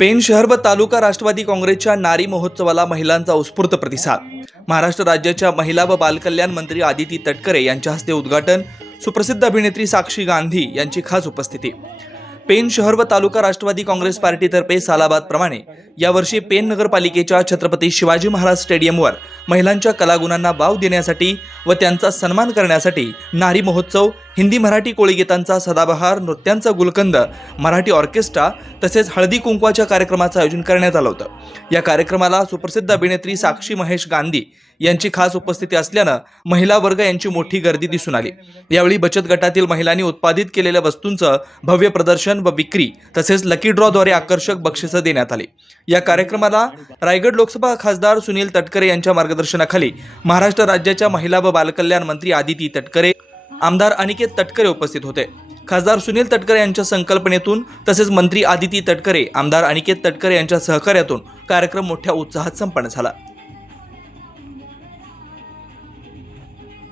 Pen शहर व तालुका राष्ट्रवादी काँग्रेसच्या नारी महोत्सवाला महिलांचा उत्स्फूर्त प्रतिसाद. महाराष्ट्र राज्याच्या महिला व बालकल्याण मंत्री आदिती तटकरे यांच्या हस्ते उद्घाटन सुप्रसिद्ध अभिनेत्री साक्षी गांधी यांची खास उपस्थिती. पेन शहर व तालुका राष्ट्रवादी काँग्रेस पार्टीतर्फे सालाबादप्रमाणे यावर्षी पेन नगरपालिकेच्या छत्रपती शिवाजी महाराज स्टेडियमवर महिलांच्या कलागुणांना वाव देण्यासाठी व त्यांचा सन्मान करण्यासाठी नारी महोत्सव हिंदी मराठी कोळीगीतांचा सदाबहार नृत्यांचा गुलकंद मराठी ऑर्केस्ट्रा तसेच हळदी कुंकवाच्या कार्यक्रमाचं आयोजन करण्यात आलं होतं. या कार्यक्रमाला सुप्रसिद्ध अभिनेत्री साक्षी महेश गांधी यांची खास उपस्थिती असल्यानं महिला वर्ग यांची मोठी गर्दी दिसून आली. यावेळी बचत गटातील महिलांनी उत्पादित केलेल्या वस्तूंचं भव्य प्रदर्शन व विक्री तसेच लकी ड्रॉद्वारे आकर्षक बक्षिसं देण्यात आली. या कार्यक्रमाला रायगड लोकसभा खासदार सुनील तटकरे यांच्या मार्गदर्शनाखाली महाराष्ट्र राज्याच्या महिला व बालकल्याण मंत्री आदिती तटकरे आमदार अनिकेत तटकरे उपस्थित होते. खासदार सुनील तटकरे यांच्या संकल्पनेतून तसेच मंत्री आदिती तटकरे आमदार अनिकेत तटकरे यांच्या सहकार्यातून कार्यक्रम मोठ्या उत्साहात संपन्न झाला.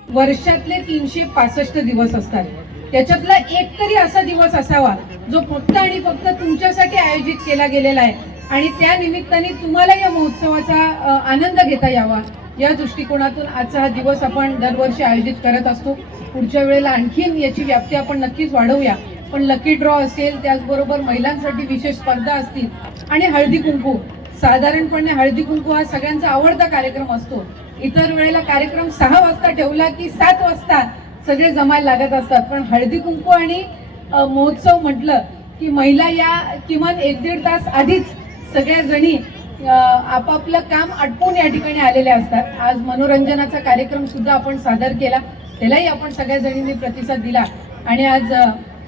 वर्षातले तीनशे पासष्ट दिवस असतात. त्याच्यातला एक तरी असा दिवस असावा जो फक्त आणि फक्त तुमच्यासाठी आयोजित केला गेलेला आहे. आणि त्या निमित्ताने तुम्हाला या महोत्सवाचा आनंद घेता यावा. या दृष्टिकोनातून आजचा हा दिवस आपण दरवर्षी आयोजित करत असतो. पुढच्या वेळेला आणखीन याची व्याप्ती आपण नक्कीच वाढवूया. पण लकी ड्रॉ असेल त्याचबरोबर महिलांसाठी विशेष स्पर्धा असतील आणि हळदी कुंकू. साधारणपणे हळदी कुंकू हा सगळ्यांचा आवडता कार्यक्रम असतो. इतर वेळेला कार्यक्रम सहा वाजता ठेवला की सात वाजता सगळे जमायला लागत असतात. पण हळदी कुंकू आणि महोत्सव म्हटलं की महिला या किमान एक दीड तास आधीच सगळ्या जणी आपापलं काम आटपून या ठिकाणी आलेले असतात. आज मनोरंजनाचा कार्यक्रम सुद्धा आपण सादर केला. त्यालाही आपण सगळ्या जणींनी प्रतिसाद दिला. आणि आज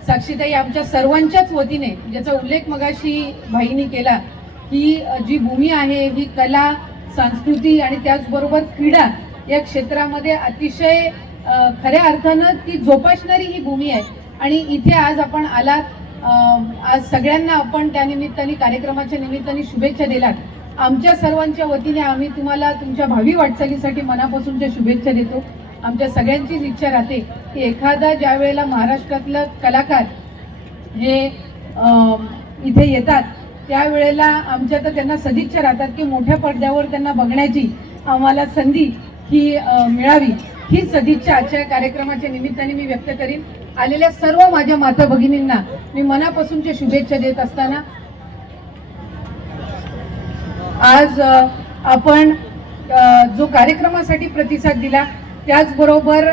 साक्षीताई आमच्या सर्वांच्याच वतीने ज्याचा उल्लेख मगाशी भाईनी केला की जी भूमी आहे ही कला संस्कृती आणि त्याचबरोबर क्रीडा या क्षेत्रामध्ये अतिशय खऱ्या अर्थानं ती जोपासणारी ही भूमी आहे. आणि इथे आज आपण आलात. आज सगळ्यांना आपण त्या निमित्ताने कार्यक्रमाच्या निमित्ताने शुभेच्छा दिलात. आमच्या सर्वांच्या वतीने आम्ही तुम्हाला तुमच्या भावी वाटचालीसाठी मनापासूनच्या शुभेच्छा देतो. आमच्या सगळ्यांचीच इच्छा राहते की एखादा ज्या वेळेला महाराष्ट्रातलं कलाकार हे इथे येतात त्यावेळेला आमच्या तर त्यांना सदिच्छा राहतात की मोठ्या पडद्यावर त्यांना बघण्याची आम्हाला संधी ही मिळावी. ही सदिच्छा आजच्या कार्यक्रमाच्या निमित्ताने मी व्यक्त करीन. आलेल्या सर्व माझ्या माता भगिनींना मी मनापासूनच्या शुभेच्छा देत असताना आज आपण जो कार्यक्रमासाठी प्रतिसाद दिला त्याचबरोबर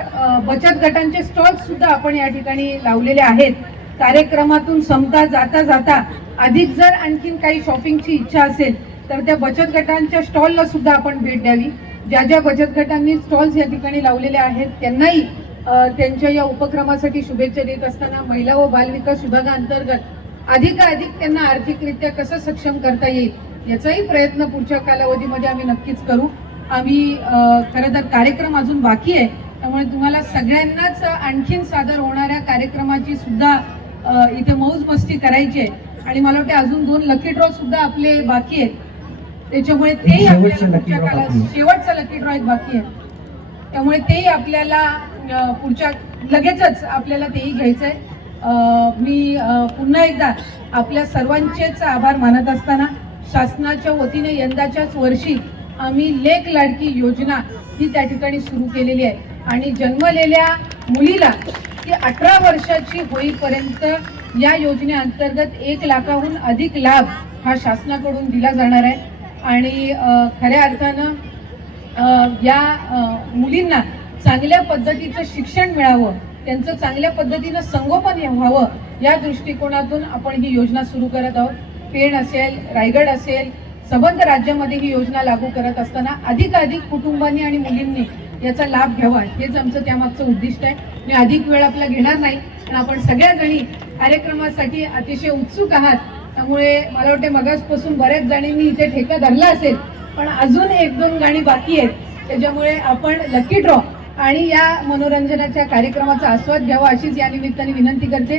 बचत गटांचे स्टॉल्ससुद्धा आपण या ठिकाणी लावलेले आहेत. कार्यक्रमातून समता जाता जाता अधिक जर आणखीन काही शॉपिंगची इच्छा असेल तर त्या बचत गटांच्या स्टॉलला सुद्धा आपण भेट द्यावी. ज्या ज्या बचत गटांनी स्टॉल्स या ठिकाणी लावलेले आहेत त्यांनाही त्यांच्या या उपक्रमासाठी शुभेच्छा देत असताना महिला व बालविकास विभागाअंतर्गत अधिकाधिक त्यांना आर्थिकरित्या कसं सक्षम करता येईल याचाही प्रयत्न पुढच्या कालावधीमध्ये आम्ही नक्कीच करू. आम्ही खरं तर कार्यक्रम अजून बाकी आहे. त्यामुळे तुम्हाला सगळ्यांनाच आणखीन सादर होणाऱ्या कार्यक्रमाची सुद्धा इथे मौज मस्ती करायची आहे. आणि मला वाटते अजून दोन लकी ड्रॉ सुद्धा आपले बाकी आहेत. त्याच्यामुळे तेही आपल्याला पुढच्या काळात. शेवटचा लकी ड्रॉ एक बाकी आहे. त्यामुळे तेही आपल्याला पुढच्या लगेचच आपल्याला तेही घ्यायचं आहे मी पुन्हा एकदा आपल्या सर्वांचेच आभार मानत असताना शासनाच्या वतीने यंदाच्याच वर्षी आम्ही लेख लाडकी योजना ही त्या ठिकाणी सुरू केलेली आहे. आणि जन्मलेल्या मुलीला ती अठरा वर्षाची होईपर्यंत या योजनेअंतर्गत एक लाखाहून अधिक लाभ हा शासनाकडून दिला जाणार आहे. आणि खऱ्या अर्थानं या मुलींना चांगल्या पद्धतीचं शिक्षण मिळावं त्यांचं चांगल्या पद्धतीनं संगोपन व्हावं या दृष्टिकोनातून आपण ही योजना सुरू करत आहोत. पेण असेल रायगड असेल सबंध राज्यामध्ये ही योजना लागू करत असताना अधिकाधिक कुटुंबांनी आणि मुलींनी याचा लाभ घ्यावा. हेच आमचं त्यामागचं उद्दिष्ट आहे. मी अधिक वेळ आपला घेणार नाही पण आपण सगळ्या जणी कार्यक्रमासाठी अतिशय उत्सुक आहात. त्यामुळे मला वाटते मगासपासून बऱ्याच जणींनी इथे ठेका धरला असेल पण अजून एक दोन गाणी बाकी आहेत. त्याच्यामुळे आपण लकी ड्रॉ आणि या मनोरंजनाच्या कार्यक्रमाचा आस्वाद घ्यावा अशीच या निमित्ताने विनंती करते.